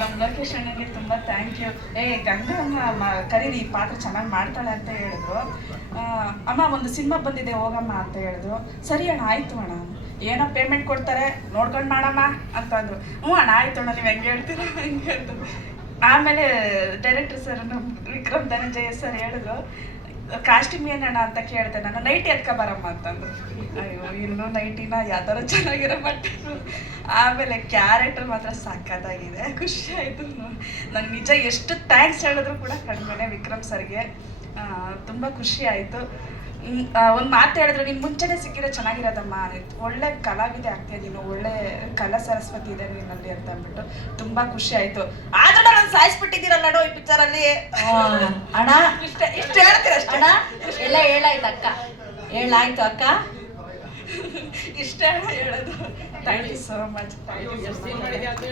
ನಮ್ಮ ಲೋಕೇಶ್ ಅಣ್ಣನಿಗೆ ತುಂಬ ಥ್ಯಾಂಕ್ ಯು. ಗಂಗಮ್ಮ ಕರೀರಿ, ಈ ಪಾತ್ರ ಚೆನ್ನಾಗಿ ಮಾಡ್ತಾಳೆ ಅಂತ ಹೇಳಿದ್ರು. ಅಮ್ಮ ಒಂದು ಸಿನಿಮಾ ಬಂದಿದೆ ಹೋಗಮ್ಮ ಅಂತ ಹೇಳಿದ್ರು. ಸರಿ ಅಣ್ಣ ಆಯಿತು ಅಣ್ಣ, ಏನೋ ಪೇಮೆಂಟ್ ಕೊಡ್ತಾರೆ ನೋಡ್ಕೊಂಡು ಮಾಡಮ್ಮ ಅಂತಂದ್ರು. ಹ್ಞೂ ಅಣ್ಣ ಆಯಿತು ಅಣ್ಣ, ನೀವು ಹೆಂಗೆ ಹೇಳ್ತೀರ ಹೆಂಗೆ ಅಂತ. ಆಮೇಲೆ ಡೈರೆಕ್ಟರ್ ಸರ್ ನಮ್ಮ ವಿಕ್ರಮ್ ಧನಂಜಯ ಸರ್ ಹೇಳಿದ್ರು, ಕಾಸ್ಟ್ಯೂಮ್ ಏನಣ್ಣ ಅಂತ ಕೇಳಿದೆ ನಾನು. ನೈಟಿ ಎತ್ಕೊ ಬರಮ್ಮ ಅಂತಂದ್ರು. ಅಯ್ಯೋ ಇನ್ನೂ ನೈಟಿನ ಯಾವ್ದಾರು ಚೆನ್ನಾಗಿರೋ ಬಟ್ಟೆ. ಆಮೇಲೆ ಕ್ಯಾರೆಕ್ಟರ್ ಮಾತ್ರ ಸಕ್ಕತ್ತಾಗಿದೆ, ಖುಷಿ ಆಯಿತು. ನಂಗೆ ನಿಜ ಎಷ್ಟು ಥ್ಯಾಂಕ್ಸ್ ಹೇಳಿದ್ರು ಕೂಡ ಕಡಿಮೆನೆ ವಿಕ್ರಮ್ ಸರ್ಗೆ. ತುಂಬ ಖುಷಿ ಆಯಿತು. ಒಂದು ಮಾತು ಹೇಳಿದ್ರು, ನೀನು ಮುಂಚೆನೇ ಸಿಕ್ಕಿರೋ ಚೆನ್ನಾಗಿರೋದಮ್ಮ, ಒಳ್ಳೆ ಕಲಾವಿದೆ ಆಗ್ತೀಯ ನೀನು, ಒಳ್ಳೆ ಕಲಾ ಸರಸ್ವತಿ ಇದೆ ನಿನ್ನಲ್ಲಿ ಅಂತ ಅಂದ್ಬಿಟ್ಟು ತುಂಬ ಖುಷಿ ಆಯಿತು. ಆದ್ರೂ ನಾನು ಸಾಯಿಸ್ಬಿಟ್ಟಿದ್ದೀರಲ್ಲ ನೋಡು ಈ ಪಿಕ್ಚರಲ್ಲಿ ಅಣ್ಣ. ಇಷ್ಟು ಹೇಳ್ತೀರ ಅಷ್ಟೇ ಅಣ್ಣ, ಎಲ್ಲ ಹೇಳಾಯ್ತು ಅಕ್ಕ, ಹೇಳಾಯ್ತು ಅಕ್ಕ. ಇಷ್ಟೇ ಹೇಳೋದು. Thank you so much.